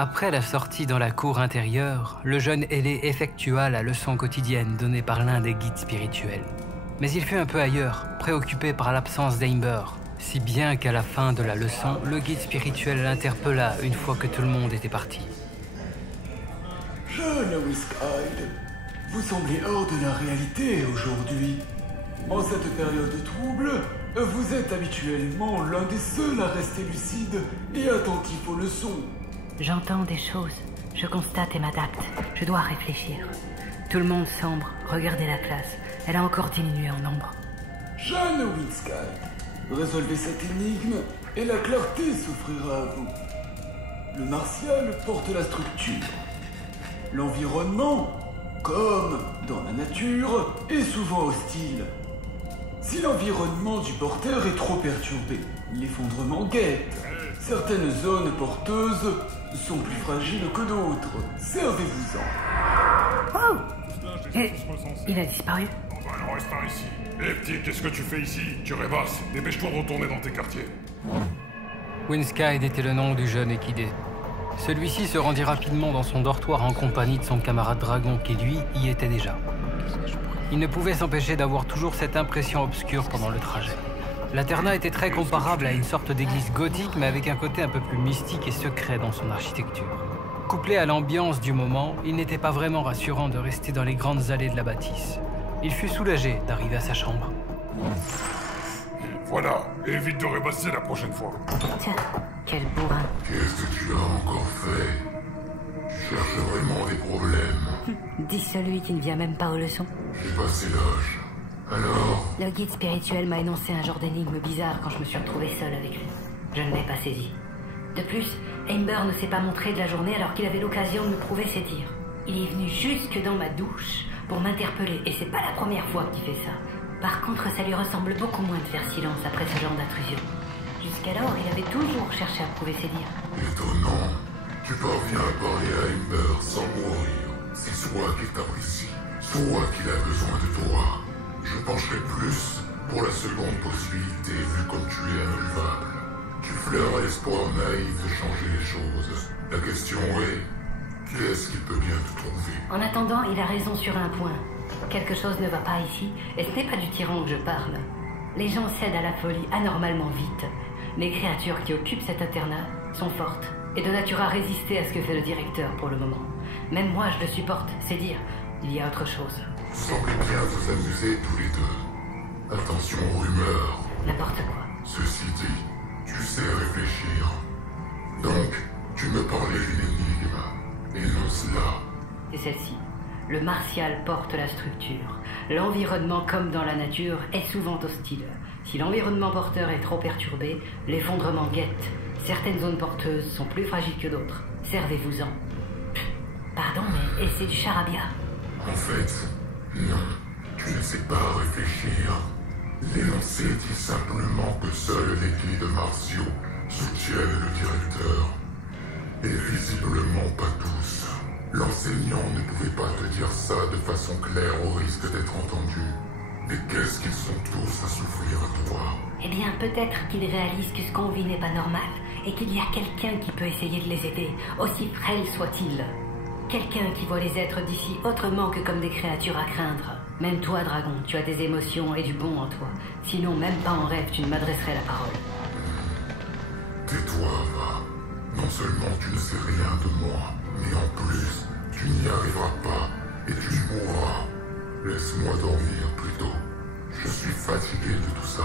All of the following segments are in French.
Après la sortie dans la cour intérieure, le jeune ailé effectua la leçon quotidienne donnée par l'un des guides spirituels. Mais il fut un peu ailleurs, préoccupé par l'absence d'Amber, si bien qu'à la fin de la leçon, le guide spirituel l'interpella une fois que tout le monde était parti. Jeune Whiskeyed, vous semblez hors de la réalité aujourd'hui. En cette période trouble, vous êtes habituellement l'un des seuls à rester lucide et attentif aux leçons. J'entends des choses, je constate et m'adapte. Je dois réfléchir. Tout le monde sombre, regardez la classe. Elle a encore diminué en nombre. Jeune Whiskeyed, résolvez cette énigme et la clarté s'offrira à vous. Le martial porte la structure. L'environnement, comme dans la nature, est souvent hostile. Si l'environnement du porteur est trop perturbé, l'effondrement guette. Certaines zones porteuses sont plus fragiles que d'autres. Servez-vous-en. Oh! Il a disparu. On va en rester ici. Eh petit, qu'est-ce que tu fais ici? Tu rêvasses. Dépêche-toi de retourner dans tes quartiers. Winskide était le nom du jeune équidé. Celui-ci se rendit rapidement dans son dortoir en compagnie de son camarade dragon qui, lui, y était déjà. Il ne pouvait s'empêcher d'avoir toujours cette impression obscure pendant le trajet. L'internat était très comparable à une sorte d'église gothique, mais avec un côté un peu plus mystique et secret dans son architecture. Couplé à l'ambiance du moment, il n'était pas vraiment rassurant de rester dans les grandes allées de la bâtisse. Il fut soulagé d'arriver à sa chambre. Voilà, évite de rêvasser la prochaine fois. Tiens, quel bourrin. Qu'est-ce que tu as encore fait? Tu cherches vraiment des problèmes. Dis celui qui ne vient même pas aux leçons. J'ai passé l'âge. Alors? Le guide spirituel m'a énoncé un genre d'énigme bizarre quand je me suis retrouvé seul avec lui. Je ne l'ai pas saisi. De plus, Amber ne s'est pas montré de la journée alors qu'il avait l'occasion de me prouver ses dires. Il est venu jusque dans ma douche pour m'interpeller et c'est pas la première fois qu'il fait ça. Par contre, ça lui ressemble beaucoup moins de faire silence après ce genre d'intrusion. Jusqu'alors, il avait toujours cherché à prouver ses dires. Étonnant. Tu parviens à parler à Amber sans mourir. C'est soit qu'il t'apprécie, soit qu'il a besoin de toi. Je pencherai plus pour la seconde possibilité, vu comme tu es immuable. Tu flaires l'espoir naïf de changer les choses. La question est, qu'est-ce qui peut bien te trouver? En attendant, il a raison sur un point. Quelque chose ne va pas ici, et ce n'est pas du tyran que je parle. Les gens cèdent à la folie anormalement vite. Les créatures qui occupent cet internat sont fortes, et de nature à résister à ce que fait le directeur pour le moment. Même moi, je le supporte, c'est dire, il y a autre chose. Vous semblez bien vous amuser tous les deux. Attention aux rumeurs. N'importe quoi. Ceci dit, tu sais réfléchir. Donc, tu me parlais d'une énigme. Énonce-la. C'est celle-ci. Le martial porte la structure. L'environnement, comme dans la nature, est souvent hostile. Si l'environnement porteur est trop perturbé, l'effondrement guette. Certaines zones porteuses sont plus fragiles que d'autres. Servez-vous-en. Pardon, mais c'est du charabia. En fait, non. Tu ne sais pas réfléchir. L'énoncé dit simplement que seuls les guides martiaux soutiennent le directeur. Et visiblement pas tous. L'enseignant ne pouvait pas te dire ça de façon claire au risque d'être entendu. Mais qu'est-ce qu'ils sont tous à souffrir à toi? Eh bien, peut-être qu'ils réalisent que ce qu'on vit n'est pas normal et qu'il y a quelqu'un qui peut essayer de les aider, aussi frêle soit-il. Quelqu'un qui voit les êtres d'ici autrement que comme des créatures à craindre. Même toi, dragon, tu as des émotions et du bon en toi. Sinon, même pas en rêve, tu ne m'adresserais la parole. Tais-toi, va. Non seulement tu ne sais rien de moi, mais en plus, tu n'y arriveras pas et tu mourras. Laisse-moi dormir plutôt. Je suis fatigué de tout ça.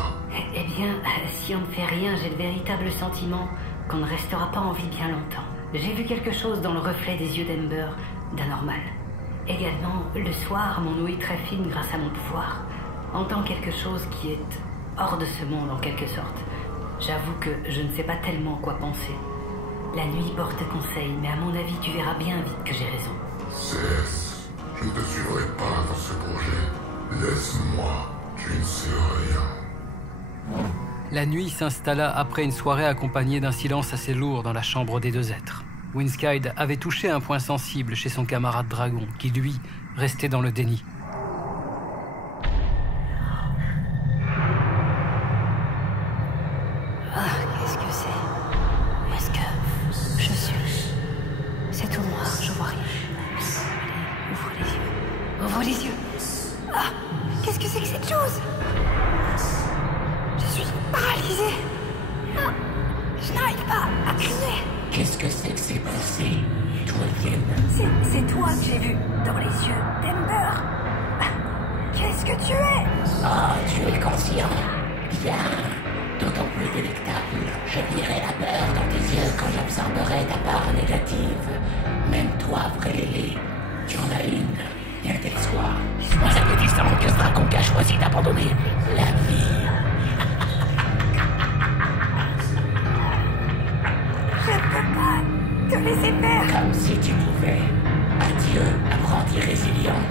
Eh bien, si on ne fait rien, j'ai le véritable sentiment qu'on ne restera pas en vie bien longtemps. J'ai vu quelque chose dans le reflet des yeux d'Amber, d'anormal. Également, le soir, mon ouïe très fine grâce à mon pouvoir entend quelque chose qui est hors de ce monde en quelque sorte. J'avoue que je ne sais pas tellement quoi penser. La nuit porte conseil, mais à mon avis, tu verras bien vite que j'ai raison. Cesse. Je ne te suivrai pas dans ce projet. Laisse-moi. Tu ne sais rien. La nuit s'installa après une soirée accompagnée d'un silence assez lourd dans la chambre des deux êtres. Winskide avait touché un point sensible chez son camarade dragon, qui lui restait dans le déni. Ah, qu'est-ce que c'est? Est-ce que je suis Je n'arrive pas à crier. Qu'est-ce que c'est que c'est passé, Tolkien? C'est toi que j'ai vu dans les yeux d'Ember. Qu'est-ce que tu es? Oh, tu es conscient. Bien. D'autant plus délectable. Je lirai la peur dans tes yeux quand j'absorberai ta part négative. Même toi, Vrélélé, tu en as une. Bien qu'elle soit moins appétissante que ce dragon qui a choisi d'abandonner la vie. Je peux pas te laisser faire. Comme si tu pouvais. Adieu, apprenti résilient.